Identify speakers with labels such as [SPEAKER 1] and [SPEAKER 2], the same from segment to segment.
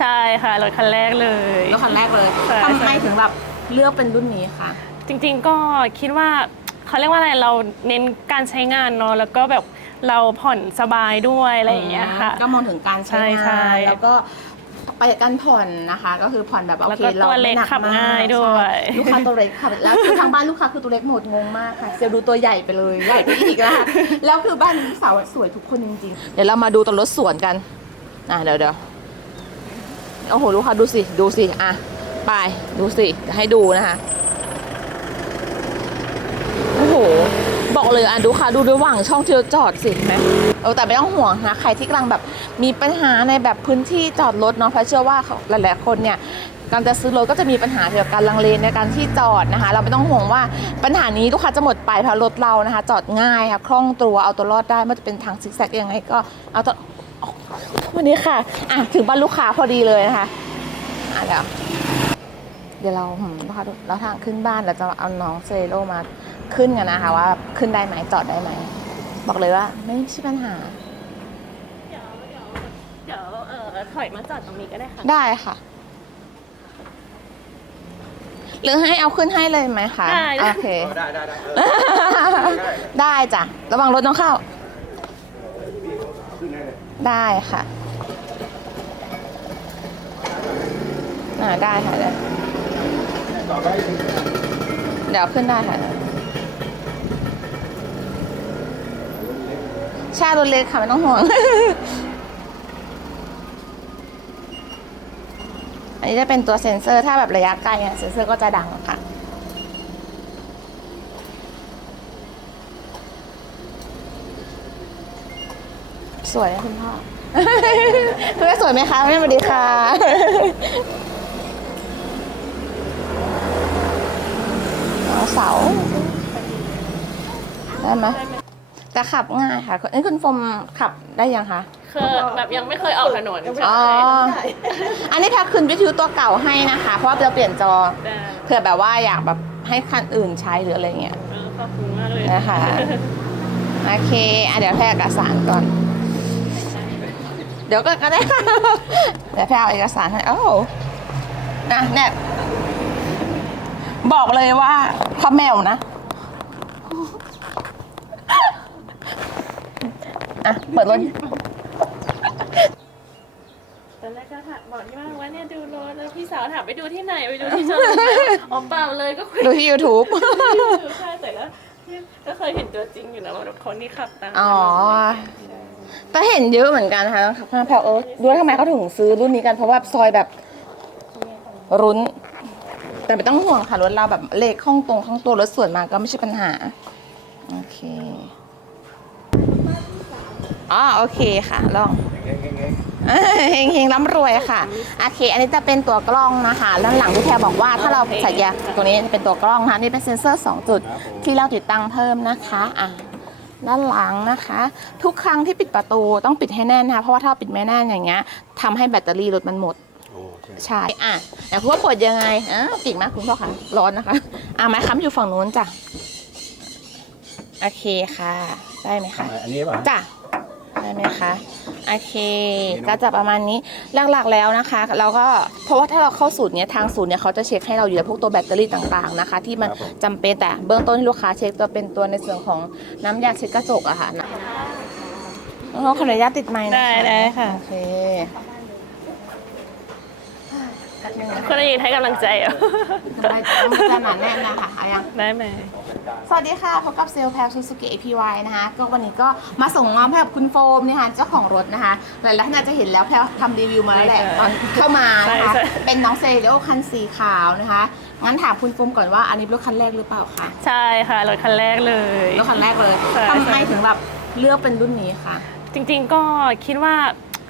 [SPEAKER 1] ใช่ค่ะรถคันแรกเลย
[SPEAKER 2] รถคันแรกเลย
[SPEAKER 1] ใช่
[SPEAKER 2] ทำไม
[SPEAKER 1] ใช่
[SPEAKER 2] ถึงแบบเลือกเป็นรุ่นนี้คะ
[SPEAKER 1] จริงๆก็คิดว่าเขาเรียกว่าอะไรเราเน้นการใช้งานเนาะแล้วก็แบบเราผ่อนสบายด้วยอะไรอย่างเงี้ยค่ะ
[SPEAKER 2] ก็มองถึงการใช้
[SPEAKER 1] ใช่ใช่
[SPEAKER 2] งานแล้วก็ประหยัดการผ่อนนะคะ ก็คือผ่อนแบบโอ
[SPEAKER 1] แล้ว
[SPEAKER 2] เค
[SPEAKER 1] ก็
[SPEAKER 2] เรา
[SPEAKER 1] ตัวเล็ก
[SPEAKER 2] ไม่หนัก
[SPEAKER 1] ขับ
[SPEAKER 2] มาก
[SPEAKER 1] ง่ายด้วย
[SPEAKER 2] ใช่ลูกค้าตัวเล็กขับแล้วคือทางบ้านลูกค้าคือตัวเล็กหมดงงมากค่ะเซลลดูตัวใหญ่ไปเลยใหญ่ไปอีกนะคะแล้วคือบ้านลูกสาวสวยทุกคนจริงๆเดี๋ยวเรามาดูตัวรถสวนกันอะเดี๋ยวเดี๋ยว โอ้โหลูกค้าดูสิดูสิอะไปดูสิจะให้ดูนะคะโอ้โหบอกเลยอะดูค่ะดูระหว่างช่องที่เราจอดสิไหมเออแต่ไม่ต้องห่วงนะใครที่กำลังแบบมีปัญหาในแบบพื้นที่จอดรถเนาะเพราะเชื่อว่าหลายๆคนเนี่ยการจะซื้อรถก็จะมีปัญหาเกี่ยวกับการลังเลในการที่จอดนะคะ เราไม่ต้องห่วงว่าปัญหานี้ลูกค้าจะหมดไปเพราะรถเรานะคะ จอดง่ายค่ะคล่องตัวเอาตัวรอดได้ไม่ว่าจะเป็นทางซิกแซกยังไงก็เอาตัว วันนี้ค่ะ อะ ถึงบ้านลูกค้าพอดีเลยนะคะ อะเดี๋ยวเดี๋ยวเราหืมลูกค้าดูแล้วทางขึ้นบ้านเราจะเอาน้องเซโรมาขึ้นกันนะคะ ว่าขึ้นได้ไหมจอดได้ไหม บอกเลยว่า ไม่ใช่ปัญหา
[SPEAKER 1] เดี๋ยวเดี๋ยวเดี๋ยวเออถอยมาจอดตรงนี้ก็ได้ค่ะ
[SPEAKER 2] ได้ค่ะ หรือให้เอาขึ้นให้เลยไหมคะ
[SPEAKER 1] ได้ได้
[SPEAKER 2] โอเค
[SPEAKER 3] ได้ได้ได้เออ
[SPEAKER 2] ได้จ้ะระวังรถน้องเข้า
[SPEAKER 3] ขึ้น ได้
[SPEAKER 2] ค่ะอ่าได้ค่ะได้
[SPEAKER 3] ต่อได้
[SPEAKER 2] เดี๋ยวขึ้นได้ค่ะใช่รถเล็กค่ะ ไม่ต้องห่วง อันนี้จะเป็นตัวเซ็นเซอร์ถ้าแบบระยะไกลเนี่ยเซ็นเซอร์ก็จะดังค่ะ สวยนะคุณพ่อ คุณแม่สวยไหมคะแม่สวัสดีค่ะเอาเสาได้ไหมแต่ขับง่ายค่ะนี่คุณฟมขับได้ยังคะ
[SPEAKER 1] คือแบบยังไม่เคยออกถนนใช่
[SPEAKER 2] อ๋อ อันนี้แพ็คคืนวิทยุตัวเก่าให้นะคะ เพราะว่าเราเปลี่ยนจอ
[SPEAKER 1] ได้
[SPEAKER 2] เผื่อแบบว่าอยากแบบให้คันอื่นใช้หรืออะไรเงี้ย
[SPEAKER 1] เออขอบคุณมากเลย
[SPEAKER 2] นะคะ โอเคอะเดี๋ยวแพรเอกสารก่อน เดี๋ยวก็ก็ได้ เดี๋ยวแพรเอาเอกสารให้โอ้าวนะเนี่ยบอกเลยว่าพ่อแมวนะอะเปิดรถ
[SPEAKER 1] ตอนแรกก็ถามบอกที่บ้านว่าเนี่ยดูรถแล้วพี่สาวถามไปดูที่ไหนไปดูที่ชนอ๋อเปล่าเลยก็คุย
[SPEAKER 2] ดูที่ YouTube
[SPEAKER 1] ใช่แต่ก็ก็เคยเห็นตัวจริงอยู่นะว่าคนที่ขับตาม
[SPEAKER 2] อ๋อ แต่เห็นเยอะเหมือนกันนะคะแพรเออรู้ทำไมเขาถึงซื้อรุ่นนี้กันเพราะว่าซอยแบบรุ้น แต่ไม่ต้องห่วงค่ะรถเราแบบเลขข้องตรงข้องตัวรถส่วนมาก็ไม่ใช่ปัญหา โอเคอ๋อโอเคค่ะลองเฮงเฮงร่ำรวยค่ะโอเค อันนี้จะเป็นตัวกล้องนะคะด้านหลังที่แพรบอกว่าถ้าเราใส่ยกตัวนี้เป็นตัวกล้องนะคะนี่เป็นเซ็นเซอร์ 2 จุดที่เราติดตั้งเพิ่มนะคะอะ ด้านหลังนะคะ ทุกครั้งที่ปิดประตูต้องปิดให้แน่นนะคะเพราะว่าถ้าปิดไม่แน่นอย่างเงี้ยทำให้แบตเตอรี่รถมันหมด
[SPEAKER 3] โอ้ใช่
[SPEAKER 2] ใช่อะแต่คุณว่าเปิดยังไงอะเก่งมากคุณพ่อค่ะร้อนนะคะอะไม้ค้ำอยู่ฝั่งนู้นจ้ะโอเคค่ะ ได้ไหมคะ
[SPEAKER 3] อันนี้ป่ะ
[SPEAKER 2] จ้ะ ได้ไหมคะ โอเค ก็จะประมาณนี้ หลักๆแล้วนะคะ เราก็ เพราะว่าถ้าเราเข้าศูนย์เนี้ย ทางศูนย์เนี่ยเขาจะเช็คให้เราอยู่แล้วพวกตัวแบตเตอรี่ต่างๆนะคะ ที่มันจำเป็นแต่เบื้องต้นที่ลูกค้าเช็คตัวเป็นตัวในส่วนของน้ำยาเช็ดกระจกอะค่ะนะน้องๆขออนุญาตติดไมค์นะคะ
[SPEAKER 1] ได้ได้ค่ะ
[SPEAKER 2] โอเคแป๊บนึงนะ
[SPEAKER 1] คนได้ยินให้กำลังใจเหรอ
[SPEAKER 2] ทำไมต้องจะหนาแน่นนะคะเอายัง
[SPEAKER 1] ได้ไหม
[SPEAKER 2] สวัสดีค่ะ พบกับเซลล์แพรซูซูกิ APY นะคะ ก็วันนี้ก็มาส่งมอบให้กับคุณโฟมนะคะเจ้าของรถนะคะ หลายๆท่านอาจจะเห็นแล้วแพรทำรีวิวมาแล้วแหละตอนเข้ามานะคะ
[SPEAKER 1] ใช่ใช่
[SPEAKER 2] เป็นน้องเซเลโอคันสีขาวนะคะ งั้นถามคุณโฟมก่อนว่าอันนี้เป็นรถคันแรกหรือเปล่าคะ
[SPEAKER 1] ใช่ค่ะรถคันแรกเลย
[SPEAKER 2] รถคันแรกเลย
[SPEAKER 1] ใช่
[SPEAKER 2] ทำไมถึงแบบเลือกเป็นรุ่นนี้คะ
[SPEAKER 1] จริงๆก็คิดว่า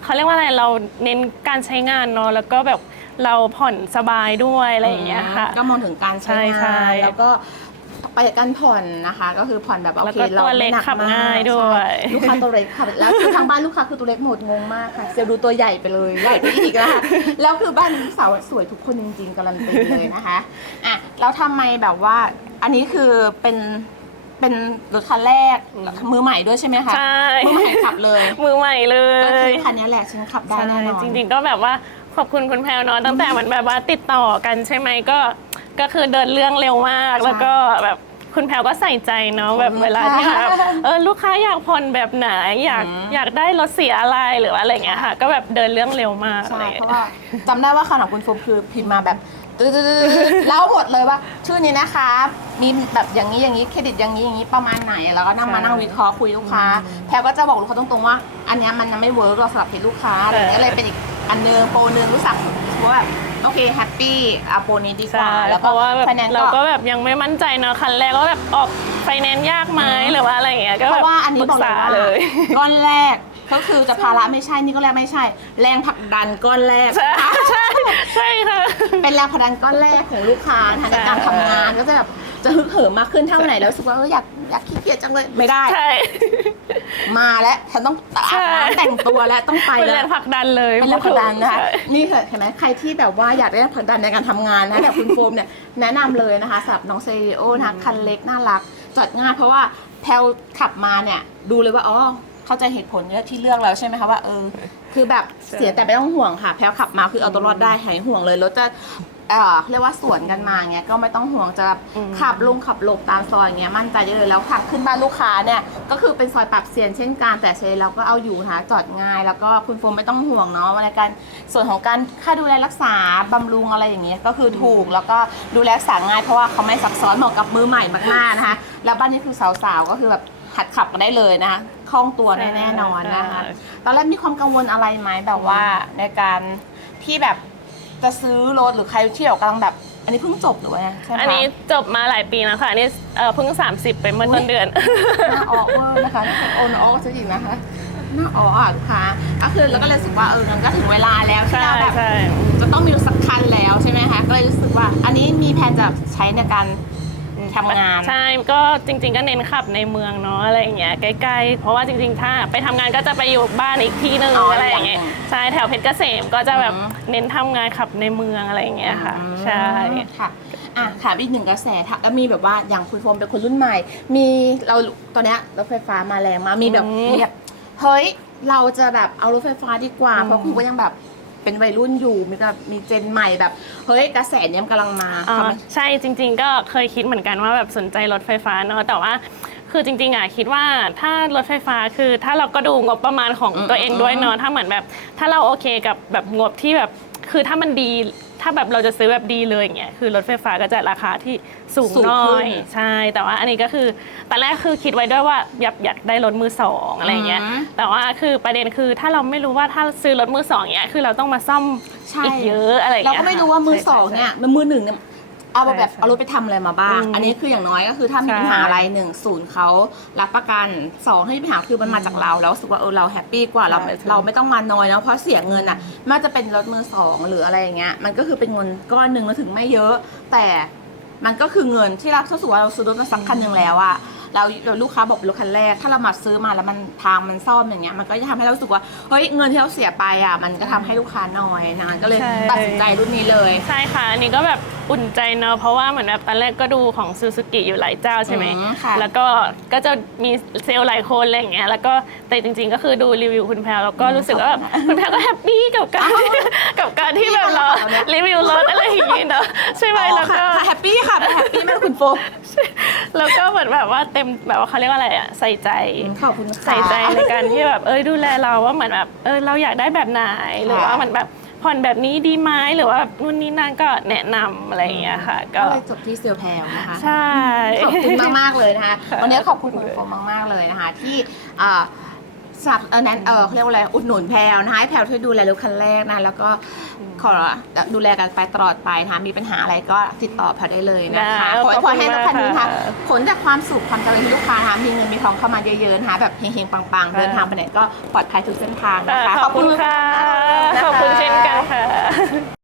[SPEAKER 1] เขาเรียกว่าอะไรเราเน้นการใช้งานเนาะแล้วก็แบบ เราผ่อนสบายด้วยอะไรอย่างเงี้ยค่ะ
[SPEAKER 2] ก็มองถึงการใช้
[SPEAKER 1] ใช่ใช่
[SPEAKER 2] งานแล้วก็ประหยัดการผ่อนนะคะ ก็คือผ่อนแบบโอเค
[SPEAKER 1] แล้วก็ตัวเล็ก
[SPEAKER 2] ไม่หนั
[SPEAKER 1] ขับ
[SPEAKER 2] ม
[SPEAKER 1] ง่ายด้วย
[SPEAKER 2] ใช่ลูกค้าตัวเล็กขับแล้วคือทางบ้านลูกค้าคือตัวเล็กหมดงงมากค่ะเซลลดูตัวใหญ่ไปเลยใหญ่ไปอีกนะคะแล้วคือบ้านลูกสาวสวยทุกคนจริงๆการันตีเลยนะคะอะแล้วทำไมแบบว่าอันนี้คือเป็นเป็นรถคันแรกมือใหม่ด้วยใช่ไหมคะ
[SPEAKER 1] ใช่
[SPEAKER 2] มือใหม่ขับเลย
[SPEAKER 1] มือใหม่เล
[SPEAKER 2] ก็คื
[SPEAKER 1] ย
[SPEAKER 2] อคันนี้แหละฉันขับได้
[SPEAKER 1] ใช่
[SPEAKER 2] แน่นอน
[SPEAKER 1] จริงๆก็แบบว่า ขอบคุณคุณแพลวเนาะตั้งแต่เหมือนแบบว่าติดต่อกันใช่ไหมก็ ก็คือเดินเรื่องเร็วมาก แล้วก็แบบคุณแพลวก็ใส่ใจเนาะแบบเวลาที่แบบเออลูกค้าอยากผ่อนแบบไหนอยากอยากได้รถเสียอะไรหรือว่าอะไรอย่างเงี้ยค่ะ ก็แบบเดินเรื่องเร็วมากอะไร
[SPEAKER 2] ใช่
[SPEAKER 1] อย่าง
[SPEAKER 2] เพ
[SPEAKER 1] เงี้ย
[SPEAKER 2] ราะว่าจำได้ว่าข่าวของคุณโฟมคือพิมพ์มาแบบตึ๊ดๆๆๆเล่าหมดเลยว่า ชื่อนี้นะคะมีแบบอย่างนี้อย่างนี้เครดิตอย่างนี้อย่างนี้ประมาณไหน แล้วก็นั่งมานั่งวิเคราะห์คุยลูกค้า แพรก็จะบอกลูกค้าตรงๆว่า อันเนี้ยมันยังไม่เวิร์กเราสำหรับเพจลูกค้าอะไรอย่างเงี้ยเลยเป็นอีก อันเนึงโปรหนึงรู้สึกว่าแบบโอเคแฮปปี้เอาโปรนี้ดีกว่า
[SPEAKER 1] ใช่
[SPEAKER 2] แล้ว
[SPEAKER 1] เพ
[SPEAKER 2] ก็
[SPEAKER 1] ราะว่าแบบ
[SPEAKER 2] ไฟแนนซ์
[SPEAKER 1] เรา
[SPEAKER 2] ก็
[SPEAKER 1] ก็ แบบยังไม่มั่นใจเนาะคันแรกก็แบบออกไฟแนนซ์ยากไหมหรือว่าอะไรอย่างเงี้ยก็
[SPEAKER 2] เพ
[SPEAKER 1] แบบ
[SPEAKER 2] ราะว่าอันนี้
[SPEAKER 1] ปรึ
[SPEAKER 2] บอก
[SPEAKER 1] ก
[SPEAKER 2] เลย
[SPEAKER 1] ษา
[SPEAKER 2] ว่า
[SPEAKER 1] เลย
[SPEAKER 2] ก้อนแรกก็คือจะภาระไม่ใช่นี่ก็แรกไม่ใช่ แรงผลักดันก้อนแรก
[SPEAKER 1] ใช่ใช่ใช่ค่ะ
[SPEAKER 2] เป็นแรงผลักดันก้อนแรกของลูกค้านะคะในการทำงานก็จะแบบ จะฮึกเหิมมากขึ้นถ้าวันไหนแล้วรู้สึกว่าเอออยากอยากขี้เกียจจังเลยไม่ได้
[SPEAKER 1] ใช่
[SPEAKER 2] มาแล้วฉันต้องอาบน้ำแต่งตัวแล้วต้องไป
[SPEAKER 1] เป็น
[SPEAKER 2] แล้
[SPEAKER 1] แร
[SPEAKER 2] ว
[SPEAKER 1] งผลักดันเลย
[SPEAKER 2] เป็นแรงผลักดันนะคะ
[SPEAKER 1] ใช่
[SPEAKER 2] นี่เถอะเห็นไหมใครที่แบบว่าอยากได้แรงผลักดันในการทำงานนะแบบคุณโฟมเนี่ย แนะนำเลยนะคะสำหรับน้องเซริโอนะคะคันเล็กน่ารักจอดง่ายเพราะว่าแพลขับมาเนี่ย ดูเลยว่าอ๋อเข้าใจเหตุผลเนี่ยที่เลือกแล้วใช่ไหมคะว่าเออ คือแบบเสียแต่ไม่ต้องห่วงค่ะ แพลขับมาคือเอาตัวรอดได้หายห่วงเลยรถจะ เอ่อเรียกว่าสวนกันมาเงี้ยก็ไม่ต้องห่วงจะแบบขับลงขับหลบตามซอยเงี้ยมั่นใจได้เลยแล้วขับขึ้นบ้านลูกค้าเนี่ยก็คือเป็นซอยปรับเซียนเช่นกันแต่เชยเราก็เอาอยู่นะคะจอดง่าย แล้วก็คุณโฟมไม่ต้องห่วงเนาะในการส่วนของการค่าดูแลรักษาบำรุงอะไรอย่างเงี้ยก็คือถูกแล้วก็ดูแลรักษาง่ายเพราะว่าเขาไม่ซับซ้อนเหมาะกับมือใหม่มากๆนะคะแล้วบ้านนี้คือสาวๆก็คือแบบหัดขับกันได้เลยนะคะคล่องตัวแน่ๆนอนนะคะ ตอนแรกมีความกังวลอะไรไหมแบบว่าในการที่แบบ จะซื้อรถหรือใครที่แบบกำลังแบบ อันนี้เพิ่งจบหรือว่าไงใช่ไหมคะ
[SPEAKER 1] อันนี้จบมาหลายปีแล้วค่ะอันนี้เอ่อเพิ่ง 30 ไปเมื่อต้นเดือน
[SPEAKER 2] หน้าออกเวอร์นะคะโอนออกซะอีกนะคะหน้าออกอะลูกค้าก็คือแล้วก็เลยรู้สึกว่าเออมันก็ถึงเวลาแล้วที่
[SPEAKER 1] ใช่
[SPEAKER 2] เราแบบ
[SPEAKER 1] ใช่
[SPEAKER 2] จะต้องมีรถสักคันแล้วใช่ไหมคะ ก็เลยรู้สึกว่า อันนี้มีแผนจะใช้ในการ ทำงาน
[SPEAKER 1] ใช่ก็จริง ๆ ก็เน้นขับในเมืองเนาะอะไรอย่างเงี้ยใกล้ๆเพราะว่าจริง ๆ ถ้าไปทำงานก็จะไปอยู่บ้านอีกที่หนึ่ง
[SPEAKER 2] อ๋ออ
[SPEAKER 1] อะไรอย่างเงี้ย
[SPEAKER 2] อย่าง
[SPEAKER 1] ใช่แถวเพชรเกษมก็จะแบบ
[SPEAKER 2] อืม
[SPEAKER 1] เน้นทำงานขับในเมืองอะไรอย่างเงี้ยค่ะ ใช่
[SPEAKER 2] ค่ะอะถามอีกหนึ่งกระแสค่ะแล้วมีแบบว่าอย่างคุณโฟมเป็นคนรุ่นใหม่ มีเราตอนเนี้ยรถไฟฟ้ามาแรงมากมีแบบ
[SPEAKER 1] อืม
[SPEAKER 2] มีแบบเฮ้ยเราจะแบบเอารถไฟฟ้าดีกว่า
[SPEAKER 1] อืม
[SPEAKER 2] เพราะคุณก็ยังแบบ เป็นวัยรุ่นอยู่มีแบบมีเจนใหม่แบบ เฮ้ยกระแสเนี้ยมันกำลังมา
[SPEAKER 1] อ่า
[SPEAKER 2] ทำไม
[SPEAKER 1] ใช่จริง ๆ ก็เคยคิดเหมือนกันว่าแบบสนใจรถไฟฟ้าเนาะแต่ว่า คือจริงๆอะคิดว่าถ้ารถไฟฟ้าคือถ้าเราก็ดูงบประมาณของ
[SPEAKER 2] อืม
[SPEAKER 1] ตัวเองด้วยเนาะถ้าเหมือนแบบ ถ้าเราโอเคกับแบบงบที่แบบ คือถ้ามันดี ถ้าแบบเราจะซื้อแบบดีเลยอย่างเงี้ยคือรถไฟฟ้าก็จะราคาที่สูง
[SPEAKER 2] สูง
[SPEAKER 1] หน่
[SPEAKER 2] ขึ้
[SPEAKER 1] อนยใช่ แต่ว่าอันนี้ก็คือตอนแรกคือคิดไว้ด้วยว่าอยากอยากได้รถมือสองอะไรเงี้ย
[SPEAKER 2] อืม
[SPEAKER 1] แต่ว่าคือประเด็นคือถ้าเราไม่รู้ว่าถ้าซื้อรถมือสองเนี้ยคือเราต้องมาซ่อม
[SPEAKER 2] ใช่
[SPEAKER 1] อีกเยอะอะไรอย่าง
[SPEAKER 2] เรา
[SPEAKER 1] เงี้ย
[SPEAKER 2] ก็ไม่รู้ว่ามือ
[SPEAKER 1] ใช่
[SPEAKER 2] สอง
[SPEAKER 1] ใช่
[SPEAKER 2] เนี่ยมันมือหนึ่งเนี่ย เอาแบบ
[SPEAKER 1] ใช่
[SPEAKER 2] เอารถไปทำอะไรมาบ้าง
[SPEAKER 1] อืม
[SPEAKER 2] อันนี้คืออย่างน้อยก็คือถ้ามี
[SPEAKER 1] ใช่
[SPEAKER 2] ปัญหาอะไรหนึ่งศูนย์เขารับประกันสองให้ปัญหาคือมันมาจากเราแล้วรู้สึกว่าเออเราแฮปปี้กว่าเรา
[SPEAKER 1] ใช่ใช่
[SPEAKER 2] เราไม่ต้องมาน้อยเนาะเพราะเสียเงินอะไมันจะเป็นรถมือสองหรืออะไรอย่างเงี้ยมันก็คือเป็นเงินก้อนหนึ่งมันถึงไม่เยอะ แต่มันก็คือเงินที่เราถ้าสมมติว่าเราซื้อรถมาสักคันหนึ่งแล้วอะ เราเราลูกค้าบอกเป็นรถคันแรก ถ้าเรามาซื้อมาแล้วมันทางมันซ่อมอย่างเงี้ยมันก็จะทำให้เรารู้สึกว่าเฮ้ยเงินที่เราเสียไปอะมันก็ทำให้ลูกค้าน้อยนะก็เลย
[SPEAKER 1] ใช่
[SPEAKER 2] ตัดสินใจรุ่นนี้เลย
[SPEAKER 1] ใช่ค่ะ อันนี้ก็แบบอุ่นใจเนอะเพราะว่าเหมือนแบบตอนแรกก็ดูของซูซูกิอยู่หลายเจ้าใช่ไหม
[SPEAKER 2] อืมค่ะ
[SPEAKER 1] แล้วก็ก็จะมีเซลล์หลายคนอะไรอย่างเงี้ย แล้วก็แต่จริง ๆ ก็คือดูรีวิวคุณแพรแล้วก็รู้สึกว่าคุณแพรก็แฮปปี้กับการ กับการที่แบบเรารีวิวรถอะไรอย่างงี้เนอะใช่ไหม
[SPEAKER 2] อ๋อ
[SPEAKER 1] แล้วก็
[SPEAKER 2] ค่ะแฮปปี้ค่ะแฮปปี้มากคุณโฟม
[SPEAKER 1] แล้วก็เหมือนแบบว่าเต็มแบบว่าเขาเรียกว่าอะไรอะใส่ใจ
[SPEAKER 2] ขอบคุณค่ะ
[SPEAKER 1] ใส่ใจในการที่แบบเอ้ยดูแลเราว่าเหมือนแบบเออเราอยากได้แบบไหนหรือว่า
[SPEAKER 2] ค่ะ
[SPEAKER 1] เหมือนแบบผ่อนแบบนี้ดีไหมหรือว่าแบบนู่นนี่นั่นก็แนะนำอะไรอย่างเงี้ยค่ะ
[SPEAKER 2] ก็
[SPEAKER 1] ก็
[SPEAKER 2] เลยจบที่เซลแพลนะคะ
[SPEAKER 1] ใช่
[SPEAKER 2] ขอบคุณมาก ๆ เลยนะคะ
[SPEAKER 1] ค่ะ
[SPEAKER 2] วันนี้ขอบคุณคุณโฟมมาก ๆ เลยนะคะ ที่อ่า สนับเออนั้นเออเขาเรียกว่าอะไรอุดหนุนแพลวนะคะให้แพลวช่วยดูแลรถคันแรกนะแล้วก็ขอดูแลกันไปตลอดไปนะคะมีปัญหาอะไรก็ติดต่อแพลวได้เลยนะคะ
[SPEAKER 1] ได้
[SPEAKER 2] ขอให้
[SPEAKER 1] ขอบ
[SPEAKER 2] พ
[SPEAKER 1] คุ
[SPEAKER 2] ร
[SPEAKER 1] ณ
[SPEAKER 2] ให้รถคันนี้นะคะ
[SPEAKER 1] มากค่ะ
[SPEAKER 2] ผลจากความสุขความเจริญที่ลูกค้านะคะมีเงินมีทองเข้ามาเยอะๆนะคะแบบเฮงๆปังๆเดินทางไปไหนก็ปลอดภัยทุกเส้นทางนะคะ
[SPEAKER 1] ขอบคุณค่ะ ขอบคุณเช่นกันค่ะ